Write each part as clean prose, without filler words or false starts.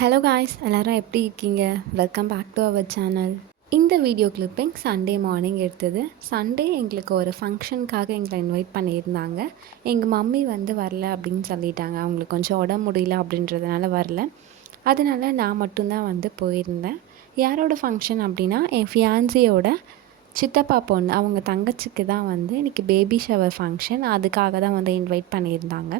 Hello guys, எல்லாரும் எப்படி இருக்கீங்க? Welcome back to our channel. இந்த வீடியோ கிளிப்பிங் சண்டே மார்னிங் எடுத்தது. சண்டே எங்களுக்கு ஒரு ஃபங்க்ஷனுக்காக எங்களை இன்வைட் பண்ணியிருந்தாங்க. எங்கள் மம்மி வரல அப்படின்னு சொல்லிட்டாங்க. அவங்களுக்கு கொஞ்சம் உடம்பு முடியல அப்படின்றதுனால வரல. அதனால நான் மட்டும்தான் போயிருந்தேன். யாரோட ஃபங்க்ஷன் அப்படின்னா, என் ஃபியான்சியோட சித்தப்பா பொண்ணு, அவங்க தங்கச்சிக்கு தான் இன்றைக்கி பேபி ஷவர் ஃபங்க்ஷன். அதுக்காக தான் இன்வைட் பண்ணியிருந்தாங்க.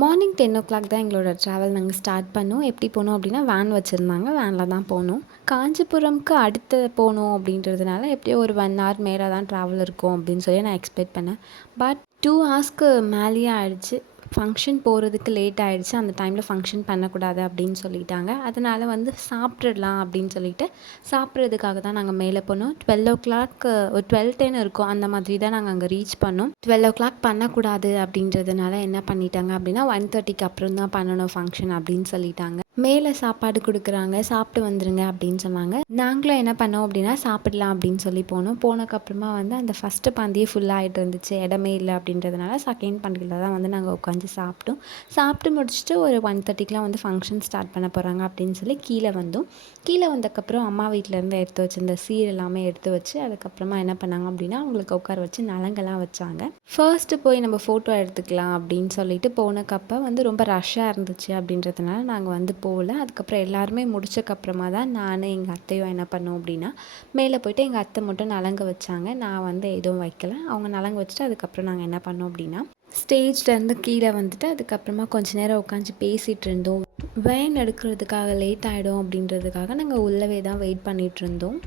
மார்னிங் 10 தான் எங்களோட ட்ராவல் நாங்கள் ஸ்டார்ட் பண்ணோம். எப்படி போனோம் அப்படின்னா, வேன் வச்சுருந்தாங்க, வேனில் தான் போனோம். காஞ்சிபுரம்க்கு அடுத்து போகணும் அப்படின்றதுனால எப்படியோ ஒரு 1 ஹவர் மேலே தான் ட்ராவல் இருக்கும் அப்படின்னு சொல்லி நான் எக்ஸ்பெக்ட் பண்ணேன். பட் 2 ஹவர்ஸ்க்கு மேலேயே ஆயிடுச்சு. ஃபங்க்ஷன் போகிறதுக்கு லேட் ஆகிடுச்சு. அந்த டைமில் ஃபங்க்ஷன் பண்ணக்கூடாது அப்படின்னு சொல்லிட்டாங்க. அதனால் சாப்பிட்றலாம் அப்படின்னு சொல்லிட்டு சாப்பிட்றதுக்காக தான் நாங்கள் மேலே போனோம். 12 ஒரு 12:10 இருக்கும். அந்த மாதிரி தான் நாங்கள் அங்கே ரீச் பண்ணோம். 12 பண்ணக்கூடாது அப்படின்றதுனால என்ன பண்ணிட்டாங்க அப்படின்னா, 1:30க்கு அப்புறம் தான் பண்ணணும் ஃபங்க்ஷன் அப்படின்னு சொல்லிட்டாங்க. மேலே சாப்பாடு கொடுக்குறாங்க, சாப்பிட்டு வந்துடுங்க அப்படின்னு சொன்னாங்க. நாங்களும் என்ன பண்ணோம் அப்படின்னா, சாப்பிடலாம் அப்படின்னு சொல்லி போனோம். போனதுக்கப்புறமா அந்த ஃபஸ்ட்டு பந்தியே ஃபுல்லாகிட்டு இருந்துச்சு. இடமே இல்லை அப்படின்றதுனால செகண்ட் பந்தியில் தான் நாங்கள் உட்காந்து சாப்பிட்டோம். சாப்பிட்டு முடிச்சுட்டு ஒரு 1:30க்குலாம் ஃபங்க்ஷன் ஸ்டார்ட் பண்ண போகிறாங்க அப்படின்னு சொல்லி கீழே வந்தோம். கீழே வந்ததுக்கப்புறம் அம்மா வீட்டிலேருந்து எடுத்து வச்சிருந்த சீர் எல்லாமே எடுத்து வச்சு, அதுக்கப்புறமா என்ன பண்ணாங்க அப்படின்னா, அவங்களுக்கு உட்கார வச்சு நலங்கெல்லாம் வச்சாங்க. ஃபர்ஸ்ட்டு போய் நம்ம ஃபோட்டோ எடுத்துக்கலாம் அப்படின்னு சொல்லிட்டு போனக்கப்போ ரொம்ப ரஷ்ஷாக இருந்துச்சு அப்படின்றதுனால நாங்கள் போகல. அதுக்கப்புறம் எல்லாருமே முடிச்சக்கப்புறமா தான் நான் எங்கள் அத்தையும் என்ன பண்ணோம் அப்படின்னா, மேலே போய்ட்டு எங்கள் அத்தை மட்டும் நலங்கு வச்சாங்க. நான் எதுவும் வைக்கல. அவங்க நலங்கு வச்சுட்டு அதுக்கப்புறம் நாங்கள் என்ன பண்ணோம் அப்படின்னா, ஸ்டேஜ்லேருந்து கீழே அதுக்கப்புறமா கொஞ்ச நேரம் உட்காந்து பேசிகிட்டு இருந்தோம். வேன் எடுக்கிறதுக்காக லேட் ஆகிடும் அப்படின்றதுக்காக நாங்கள் உள்ளவே தான் வெயிட் பண்ணிகிட்டு இருந்தோம்.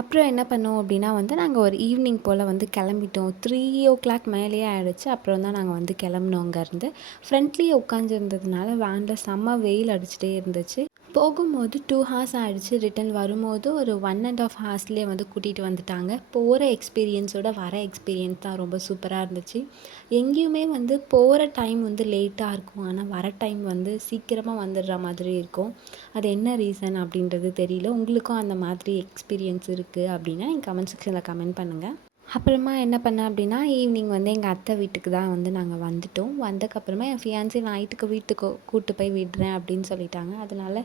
அப்புறம் என்ன பண்ணோம் அப்படின்னா நாங்கள் ஒரு ஈவினிங் போல் கிளம்பிட்டோம். 3 மேலேயே ஆகிடுச்சு. அப்புறம் தான் நாங்கள் கிளம்புனோம். அங்கேருந்து ஃப்ரண்ட்லேயே உட்காந்துருந்ததுனால வேனில் செம்ம வெயில் அடிச்சுட்டே இருந்துச்சு. போகும்போது 2 ஹார்ஸ் ஆகிடுச்சு. ரிட்டன் வரும்போது ஒரு 1.5 ஹார்ஸ்லேயே கூட்டிகிட்டு வந்துட்டாங்க. போகிற எக்ஸ்பீரியன்ஸோட வர எக்ஸ்பீரியன்ஸ் தான் ரொம்ப சூப்பராக இருந்துச்சு. எங்கேயுமே போகிற டைம் லேட்டாக இருக்கும், ஆனால் வர டைம் சீக்கிரமாக வந்துடுற மாதிரி இருக்கும். அது என்ன ரீசன் அப்படின்றது தெரியல. உங்களுக்கும் அந்த மாதிரி எக்ஸ்பீரியன்ஸ் இருக்குது அப்படின்னா நீங்கள் கமெண்ட் செக்ஷனில் கமெண்ட் பண்ணுங்கள். அப்புறமா என்ன பண்ணேன் அப்படின்னா, ஈவினிங் எங்கள் அத்தை வீட்டுக்கு தான் நாங்கள் வந்துட்டோம். வந்ததுக்கப்புறமா என் ஃபியான்சி நைட்டுக்கு வீட்டுக்கு கூப்பிட்டு போய் விடுறேன் அப்படின்னு சொல்லிட்டாங்க. அதனால்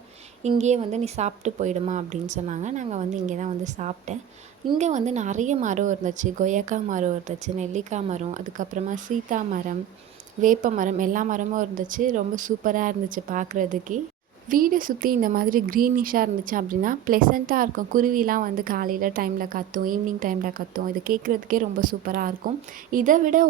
இங்கேயே நீ சாப்பிட்டு போயிடுமா அப்படின்னு சொன்னாங்க. நாங்கள் இங்கே தான் சாப்பிட்டேன். இங்கே நிறைய மரம் இருந்துச்சு. கொய்யாக்காய் மரம் இருந்துச்சு, நெல்லிக்காய் மரம், அதுக்கப்புறமா சீதா மரம், வேப்ப மரம், எல்லா மரமும் இருந்துச்சு. ரொம்ப சூப்பராக இருந்துச்சு பார்க்குறதுக்கே. வீடை சுற்றி இந்த மாதிரி க்ரீனிஷாக இருந்துச்சு அப்படின்னா ப்ளெசண்ட்டாக இருக்கும். குருவிலாம் காலையில் டைமில் கத்தும், ஈவினிங் டைமில் கத்தும். இது கேட்குறதுக்கே ரொம்ப சூப்பராக இருக்கும். இதை விட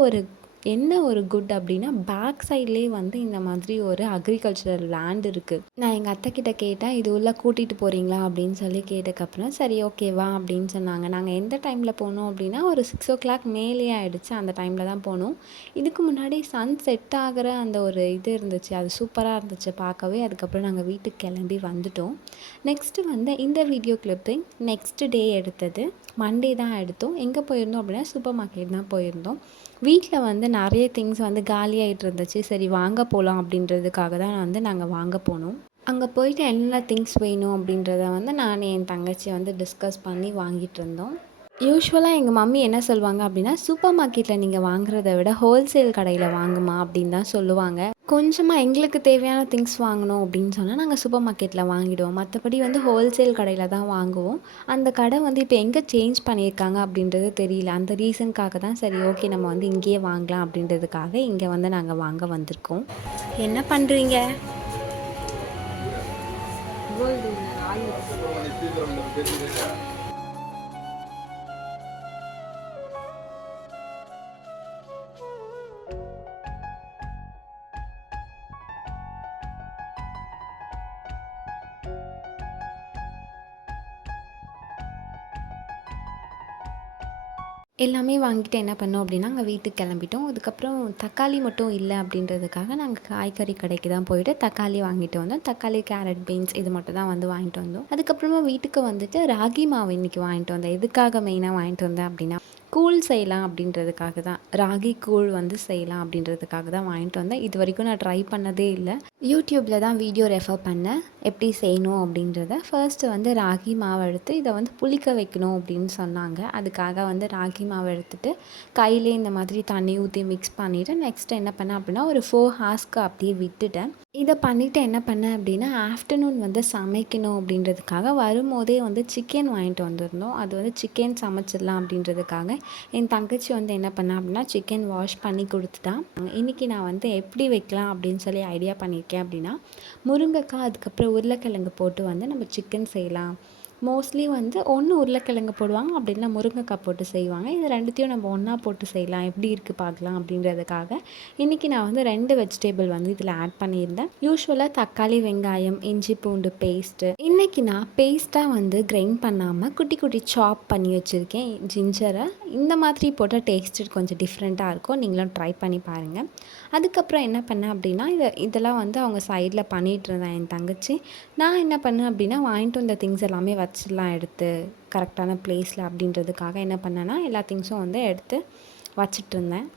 ஒரு குட் அப்படின்னா, பேக் சைட்லேயே இந்த மாதிரி ஒரு அக்ரிகல்ச்சரல் லேண்ட் இருக்குது. நான் எங்கள் அத்தைக்கிட்ட கேட்டேன், இது உள்ள கூட்டிகிட்டு போகிறீங்களா அப்படின்னு சொல்லி கேட்டதுக்கப்புறம் சரி ஓகேவா அப்படின்னு சொன்னாங்க. நாங்கள் எந்த டைமில் போனோம் அப்படின்னா, ஒரு 6 மேலேயே ஆகிடுச்சு. அந்த டைமில் தான் போனோம். இதுக்கு முன்னாடி சன் செட் ஆகிற அந்த ஒரு இது இருந்துச்சு, அது சூப்பராக இருந்துச்சு பார்க்கவே. அதுக்கப்புறம் நாங்கள் வீட்டுக்கு கிளம்பி வந்துட்டோம். நெக்ஸ்ட்டு இந்த வீடியோ கிளிப்பிங் நெக்ஸ்ட் டே எடுத்தது. மண்டே தான் எடுத்தோம். எங்கே போயிருந்தோம் அப்படின்னா, சூப்பர் மார்க்கெட் தான் போயிருந்தோம். வீட்டில் நிறைய திங்ஸ் காலியாகிட்டு இருந்துச்சு. சரி வாங்க போகலாம் அப்படின்றதுக்காக தான் நாங்கள் வாங்க போனோம். அங்கே போயிட்டு என்ன திங்ஸ் வேணும் அப்படின்றத நான் என் தங்கச்சி டிஸ்கஸ் பண்ணி வாங்கிட்டு இருந்தோம். யூஸ்வலாக எங்கள் மம்மி என்ன சொல்லுவாங்க அப்படின்னா, சூப்பர் மார்க்கெட்டில் நீங்கள் வாங்குறத விட ஹோல்சேல் கடையில் வாங்குமா அப்படின்னு தான் சொல்லுவாங்க. கொஞ்சமாக எங்களுக்கு தேவையான திங்ஸ் வாங்கணும் அப்படின்னு சொன்னால் நாங்கள் சூப்பர் மார்க்கெட்டில் வாங்கிடுவோம். மற்றபடி ஹோல்சேல் கடையில் தான் வாங்குவோம். அந்த கடை இப்போ எங்கே சேஞ்ச் பண்ணியிருக்காங்க அப்படின்றது தெரியல. அந்த ரீசனுக்காக தான் சரி ஓகே நம்ம இங்கேயே வாங்கலாம் அப்படின்றதுக்காக இங்கே நாங்கள் வாங்க வந்திருக்கோம். என்ன பண்ணுறீங்க? எல்லாமே வாங்கிட்டு என்ன பண்ணோம் அப்படின்னா, அங்க வீட்டுக்கு கிளம்பிட்டோம். அதுக்கப்புறம் தக்காளி மட்டும் இல்ல அப்படின்றதுக்காக நாங்க காய்கறி கடைக்கு தான் போயிட்டு தக்காளி வாங்கிட்டு வந்தோம். தக்காளி, கேரட், பீன்ஸ் இது மட்டும் தான் வந்து வாங்கிட்டு வந்தோம். அதுக்கப்புறமா வீட்டுக்கு வந்துட்டு ராகி மாவு இன்னைக்கு வாங்கிட்டு வந்தேன். எதுக்காக மெயினா வாங்கிட்டு வந்தேன் அப்படின்னா, கூழ் செய்யலாம் அப்படின்றதுக்காக தான். ராகி கூழ் வந்து செய்யலாம் அப்படின்றதுக்காக தான் வாங்கிட்டு வந்தேன். இதுவரைக்கும் நான் ட்ரை பண்ணதே இல்ல. யூடியூப்ல தான் வீடியோ ரெஃபர் பண்ணேன். எப்படி செய்யணும் அப்படின்றத. ஃபர்ஸ்ட்டு வந்து ராகி மாவு எடுத்து இத வந்து புளிக்க வைக்கணும் அப்படின்னு சொன்னாங்க. அதுக்காக வந்து ராகி மாவு எடுத்துட்டு, கையிலே இந்த மாதிரி தண்ணி ஊத்தி மிக்ஸ் பண்ணிட்டு, நெக்ஸ்ட் என்ன பண்ணேன் அப்படின்னா, ஒரு 4 ஹார்ஸ்க்கு அப்படியே விட்டுட்டேன். இத பண்ணிட்டு என்ன பண்ணேன் அப்படின்னா, ஆஃப்டர்நூன் வந்து சமைக்கணும் அப்படின்றதுக்காக வரும்போதே வந்து சிக்கன் வாங்கிட்டு வந்திருந்தோம். அது வந்து சிக்கன் சமைச்சிடலாம் அப்படின்றதுக்காக, என் தங்கச்சி வந்து என்ன பண்ணா அப்படின்னா, சிக்கன் வாஷ் பண்ணி குடுத்துட்டா. இன்னைக்கு நான் வந்து எப்படி வைக்கலாம் அப்படின்னு சொல்லி ஐடியா பண்ணியிருக்கேன் அப்படின்னா, முருங்கக்காய் அதுக்கப்புறம் உருளைக்கிழங்கு போட்டு வந்து நம்ம சிக்கன் செய்யலாம். மோஸ்ட்லி வந்து ஒண்ணு உருளைக்கிழங்கு போடுவாங்க, அப்படி இல்லைனா முருங்கைக்காய் போட்டு செய்வாங்க. இது 2த்தையும் நம்ம ஒண்ணா போட்டு செய்யலாம். எப்படி இருக்குது பார்க்கலாம் அப்படின்றதுக்காக, இன்றைக்கி நான் வந்து 2 வெஜிடபிள் வந்து இதில் ஆட் பண்ணியிருந்தேன். யூசுவலாக தக்காளி, வெங்காயம், இஞ்சி பூண்டு பேஸ்ட்டு. இன்றைக்கி நான் பேஸ்ட்டாக வந்து கிரைண்ட் பண்ணாமல் குட்டி குட்டி சாப் பண்ணி வச்சுருக்கேன் ஜிஞ்சரை. இந்த மாதிரி போட்டால் டேஸ்ட்டு கொஞ்சம் டிஃப்ரெண்ட்டாக இருக்கும். நீங்களும் ட்ரை பண்ணி பாருங்கள். அதுக்கப்புறம் என்ன பண்ணேன் அப்படின்னா, இதெல்லாம் வந்து அவங்க சைடில் பண்ணிகிட்டு இருந்தேன் என் தங்கச்சி. நான் என்ன பண்ணேன் அப்படின்னா, வாங்கிட்டு வந்த திங்ஸ் எல்லாமே வச்சிடலாம் எடுத்து கரெக்டான ப்ளேஸில் அப்படின்றதுக்காக என்ன பண்ணேன்னா, எல்லா திங்ஸும் வந்து எடுத்து வச்சிட்ருந்தேன்.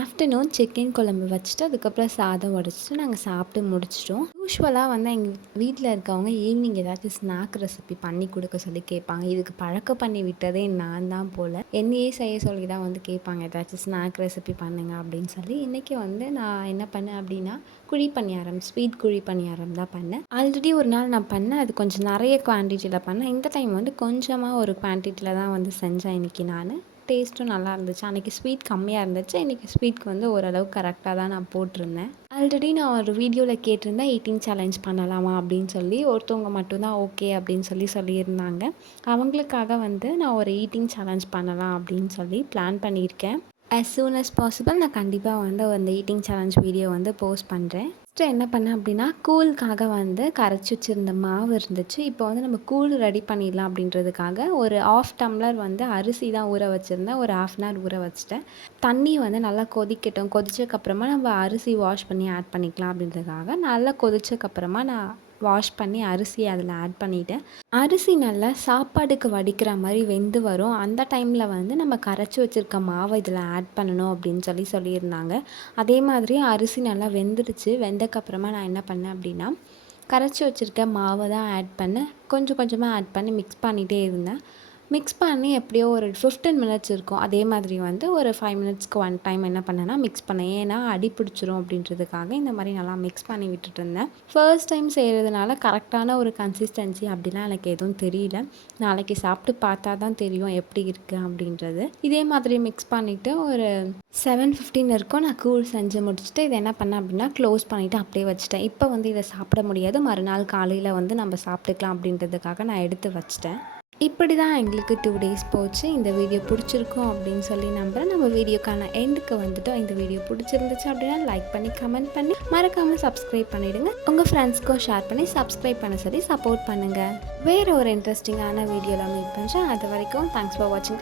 ஆஃப்டர்நூன் சிக்கன் குழம்பு வச்சுட்டு, அதுக்கப்புறம் சாதம் வடிச்சுட்டு நாங்கள் சாப்பிட்டு முடிச்சிட்டோம். யூசுவலாக வந்து எங்கள் வீட்டில் இருக்கவங்க ஈவினிங் ஏதாச்சும் ஸ்நாக் ரெசிபி பண்ணி கொடுக்க சொல்லி கேட்பாங்க. இதுக்கு பழக்கம் பண்ணி விட்டதே நான் தான் போல். என்னையே செய்ய சொல்லி தான் வந்து கேட்பாங்க, ஏதாச்சும் ஸ்நாக் ரெசிபி பண்ணுங்க அப்படின்னு சொல்லி. இன்றைக்கி வந்து நான் என்ன பண்ணேன் அப்படின்னா, குழி பணியாரம், ஸ்வீட் குழி பணியாரம் தான் பண்ணேன். ஆல்ரெடி ஒரு நாள் நான் பண்ணேன். அது கொஞ்சம் நிறைய குவான்டிட்டியில் பண்ணேன். இந்த டைம் வந்து கொஞ்சமாக ஒரு குவான்டிட்டியில் தான் வந்து செஞ்சேன் இன்றைக்கி நான். டேஸ்ட்டும் நல்லா இருந்துச்சு. அன்றைக்கி ஸ்வீட் கம்மியாக இருந்துச்சு. இன்றைக்கி ஸ்வீட்க்கு வந்து ஓரளவுக்கு கரெக்டாக தான் நான் போட்டிருந்தேன். ஆல்ரெடி நான் ஒரு வீடியோவில் கேட்டிருந்தேன் ஈட்டிங் சேலஞ்ச் பண்ணலாமா அப்படின்னு சொல்லி. ஒருத்தவங்க மட்டும்தான் ஓகே அப்படின்னு சொல்லியிருந்தாங்க. அவங்களுக்காக வந்து நான் ஒரு ஈட்டிங் சேலஞ்ச் பண்ணலாம் அப்படின்னு சொல்லி பிளான் பண்ணியிருக்கேன். சூன் அஸ் பாசிபிள் நான் கண்டிப்பாக வந்து அந்த ஈட்டிங் சேலஞ்ச் வீடியோ வந்து போஸ்ட் பண்ணுறேன். ஃபஸ்ட்டு என்ன பண்ணேன் அப்படின்னா, கூழுக்காக வந்து கரைச்சி வச்சுருந்த மாவு இருந்துச்சு. இப்போ வந்து நம்ம கூழ் ரெடி பண்ணிடலாம் அப்படின்றதுக்காக ஒரு 1/2 டம்ளர் வந்து அரிசி தான் ஊற வச்சுருந்தேன். ஒரு 1/2 அன் ஹவர் ஊற வச்சுட்டேன். தண்ணி வந்து நல்லா கொதிக்கட்டும். கொதிச்சதுக்கப்புறமா நம்ம அரிசி வாஷ் பண்ணி ஆட் பண்ணிக்கலாம் அப்படின்றதுக்காக நல்லா கொதிச்சதுக்கப்புறமா நான் வாஷ் பண்ணி அரிசி அதில் ஆட் பண்ணிவிட்டேன். அரிசி நல்லா சாப்பாடுக்கு வடிக்கிற மாதிரி வெந்து வரும். அந்த டைமில் வந்து நம்ம கரைச்சி வச்சுருக்க மாவை இதில் ஆட் பண்ணணும் அப்படின்னு சொல்லியிருந்தாங்க. அதே மாதிரி அரிசி நல்லா வெந்துடுச்சு. வெந்தக்கப்புறமா நான் என்ன பண்ணேன் அப்படின்னா, கரைச்சி வச்சுருக்க மாவை தான் ஆட் பண்ணேன். கொஞ்சம் கொஞ்சமாக ஆட் பண்ணி மிக்ஸ் பண்ணிகிட்டே இருந்தேன். மிக்ஸ் பண்ணி எப்படியோ ஒரு 15 மினிட்ஸ் இருக்கும். அதே மாதிரி வந்து ஒரு 5 மினிட்ஸ்க்கு ஒன் டைம் என்ன பண்ணேன்னா மிக்ஸ் பண்ணேன். ஏன்னா அடி பிடிச்சிரும் அப்படின்றதுக்காக இந்த மாதிரி நல்லா மிக்ஸ் பண்ணி விட்டுட்டு இருந்தேன். ஃபர்ஸ்ட் டைம் செய்கிறதுனால கரெக்டான ஒரு கன்சிஸ்டன்சி அப்படிலாம் எனக்கு எதுவும் தெரியல. நாளைக்கு சாப்பிட்டு பார்த்தா தான் தெரியும் எப்படி இருக்குது அப்படின்றது. இதே மாதிரி மிக்ஸ் பண்ணிவிட்டு ஒரு 7:15 இருக்கும் நான் கூழ் செஞ்சு முடிச்சுட்டு இதை என்ன பண்ணேன் அப்படின்னா க்ளோஸ் பண்ணிவிட்டு அப்படியே வச்சுட்டேன். இப்போ வந்து இதை சாப்பிட முடியாது. மறுநாள் காலையில் வந்து நம்ம சாப்பிட்டுக்கலாம் அப்படின்றதுக்காக நான் எடுத்து வச்சிட்டேன். இப்படி தான் எங்களுக்கு 2 டேஸ் போச்சு. இந்த வீடியோ பிடிச்சிருக்கும் அப்படின்னு சொல்லி நம்புகிறேன். நம்ம வீடியோக்கான எண்டுக்கு வந்துட்டோம். இந்த வீடியோ பிடிச்சிருந்துச்சு அப்படின்னா லைக் பண்ணி கமெண்ட் பண்ணி மறக்காமல் சப்ஸ்கிரைப் பண்ணிவிடுங்க. உங்கள் ஃப்ரெண்ட்ஸ்க்கும் ஷேர் பண்ணி சப்ஸ்கிரைப் பண்ண சொல்லி சப்போர்ட் பண்ணுங்கள். வேறு ஒரு இன்ட்ரெஸ்டிங்கான வீடியோவில் மீட் பண்ணுறேன். அது வரைக்கும் தேங்க்ஸ் ஃபார் வாட்சிங்.